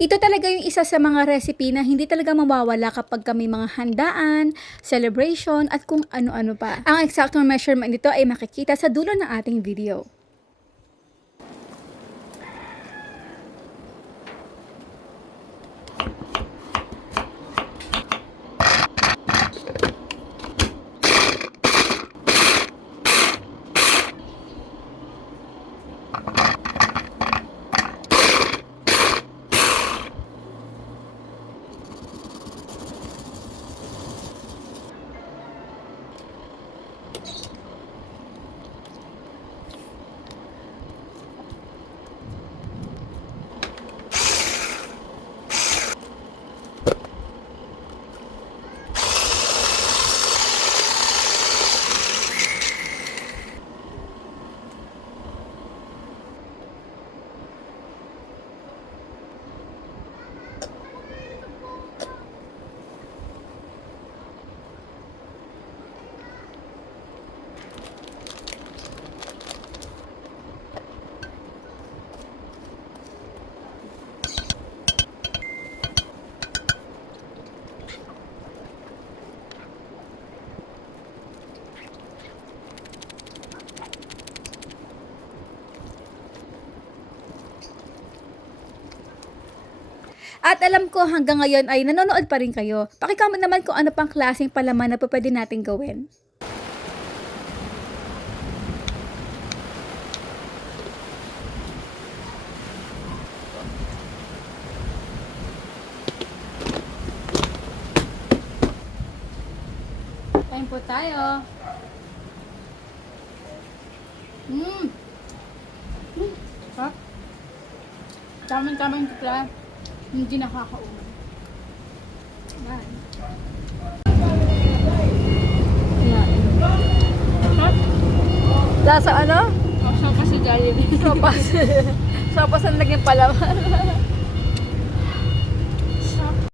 Ito talaga yung isa sa mga recipe na hindi talaga mawawala kapag kami mga handaan, celebration, at kung ano-ano pa. Ang exact measurement nito ay makikita sa dulo ng ating video. At alam ko hanggang ngayon ay nanonood pa rin kayo. Paki-comment naman kung ano pang klaseng palaman na pwede natin gawin. Kain po tayo. Ha? Tamang-tamang tipla. Hindi nakakauman. Yan. Ha? Lasa ano? Oh, sopas sa Jollibee. Sopas. Sopas ang naging palaman.